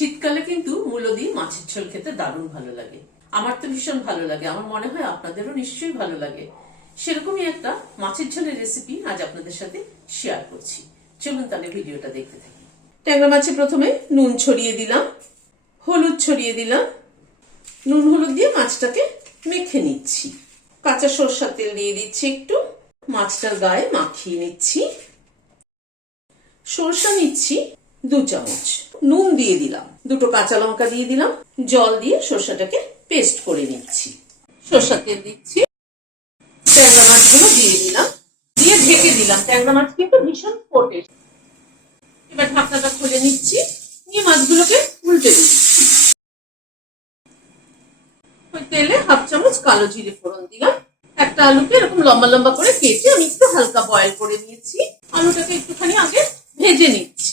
শীতকালে কিন্তু মূলো দিয়ে মাছের ঝোল খেতে দারুণ ভালো লাগে। আমার তো ভীষণ ভালো লাগে, আমার মনে হয় আপনাদেরও নিশ্চয়ই ভালো লাগে। সেরকমই একটা মাছের ঝোলের রেসিপি আজ আপনাদের সাথে শেয়ার করছি। চলুন তাহলে ভিডিওটা দেখতে থাকি। ট্যাংরা মাছে প্রথমে নুন ছড়িয়ে দিলাম, হলুদ ছড়িয়ে দিলাম। নুন হলুদ দিয়ে মাছটাকে মেখে নিচ্ছি। কাঁচা সরষের তেল দিয়ে দিচ্ছি একটু, মাছটার গায়ে মাখিয়ে নিচ্ছি। সরষা নিচ্ছি 2 চামচ, নুন দিয়ে দিলাম, 2টো কাঁচা লঙ্কা দিয়ে দিলাম, জল দিয়ে সরষাটাকে পেস্ট করে নিচ্ছি। সরষের তেল দিচ্ছি, ট্যাংরা মাছগুলো দিয়ে দিলাম, দিয়ে ঢেকে দিলাম। ট্যাংরা মাছ কিন্তু ভীষণ ফোটে। এবার ঢাকনাটা খুলে নিচ্ছি, নিয়ে মাছগুলোকে উল্টে দিচ্ছি। ওই তেলে 1/2 চামচ কালো জিরে ফোড়ন দিলাম। একটা আলুকে এরকম লম্বা লম্বা করে কেটে আমি একটু হালকা বয়েল করে নিয়েছি। আলুটাকে একটুখানি আগে ভেজে নিচ্ছি।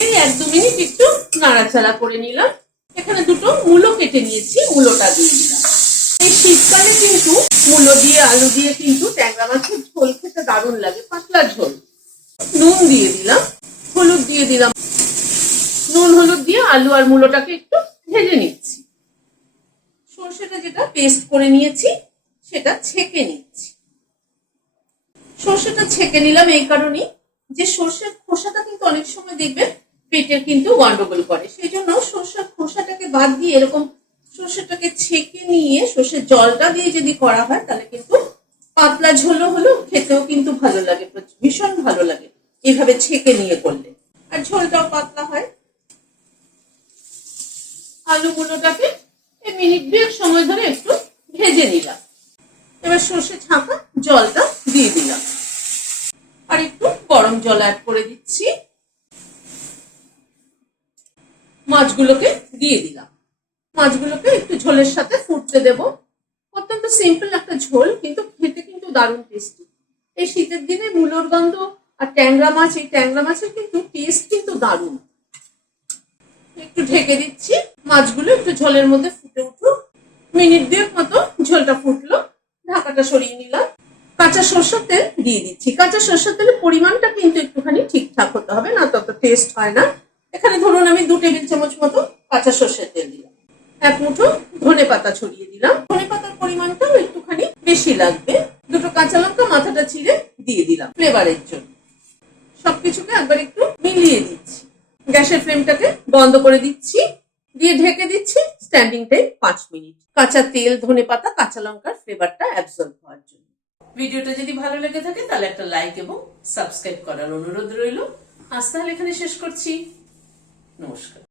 এই 1-2 মিনিট একটু নাড়াচাড়া করে নিলাম। এখানে 2টো মূলো কেটে নিয়েছি, মূলোটা দিয়ে দিলাম। এই শীতকালে কিন্তু মূলো দিয়ে আলু দিয়ে কিন্তু ট্যাংরা মাছের ঝোল খেতে দারুণ লাগে, পাতলা ঝোল। নুন দিয়ে দিলাম, হলুদ দিয়ে দিলাম। নুন হলুদ দিয়ে আলু আর মূলোটাকে একটু ভেজে নিচ্ছি। সর্ষেটা যেটা পেস্ট করে নিয়েছি সেটা ছেঁকে নিচ্ছি। সর্ষেটা ছেঁকে নিলাম এই কারণেই যে সর্ষের খোসাটা কিন্তু অনেক সময় দেখবেন পেটের কিন্তু গন্ডগোল করে, সেই জন্য সর্ষের খোসাটাকে বাদ দিয়ে এরকম সর্ষেটাকে ছেঁকে নিয়ে সর্ষের জলটা দিয়ে যদি করা হয় তাহলে কিন্তু পাতলা ঝোলও হলো, খেতেও কিন্তু ভালো লাগে, ভীষণ ভালো লাগে এইভাবে ছেঁকে নিয়ে করলে, আর ঝোলটাও পাতলা হয়। আলু গুলোটাকে মিনিট 2 সময় ধরে একটু ভেজে নিলাম। এবার সর্ষে ছাঁকা জলটা দিয়ে দিলাম, আর একটু গরম জল অ্যাড করে দিচ্ছি। মাছগুলোকে দিয়ে দিলাম, মাছগুলোকে একটু ঝোলের সাথে ফুটতে দেব। অত্যন্ত সিম্পল একটা ঝোল, কিন্তু খেতে কিন্তু দারুণ টেস্টি। এই শীতের দিনে মূলোর গন্ধ আর ট্যাংরা মাছ, এই ট্যাংরা মাছের কিন্তু টেস্ট কিন্তু দারুণ। একটু ঢেকে দিচ্ছি, মাছগুলো একটু ঝোলের মধ্যে ফুটে উঠুক। মিনিট 2 মতো ঝোলটা ফুটলো, ঢাকাটা সরিয়ে নিলাম। কাঁচা সরষের তেল দিয়ে দিচ্ছি। কাঁচা সরষের তেলের পরিমাণটা কিন্তু একটুখানি ঠিকঠাক হতে হবে, না তত টেস্ট হয় না। এখানে ধরুন আমি 2 টেবিল চামচ মতো কাঁচা সরষের তেল দিলাম। 1 মুঠো ধনে পাতা ছড়িয়ে দিলাম। ধনে পাতার পরিমাণটাও একটুখানি বেশি লাগবে। 2টো কাঁচা লঙ্কা মাথাটা চিড়ে দিয়ে দিলাম ফ্লেভারের জন্য। সবকিছুকে একবার একটু মিলিয়ে দিচ্ছি। গ্যাসের ফ্লেমটাকে বন্ধ করে দিচ্ছি, দিয়ে ঢেকে দিচ্ছি স্ট্যান্ডিং টাইম 5 মিনিট। কাঁচা তেল, ধনে পাতা, কাঁচা লঙ্কার ফ্লেভারটা অ্যাবজর্ব হওয়ার জন্য। ভিডিওটা যদি ভালো লেগে থাকে তাহলে একটা লাইক এবং সাবস্ক্রাইব করার অনুরোধ রইল। আজ তাহলে এখানে শেষ করছি। নমস্কার।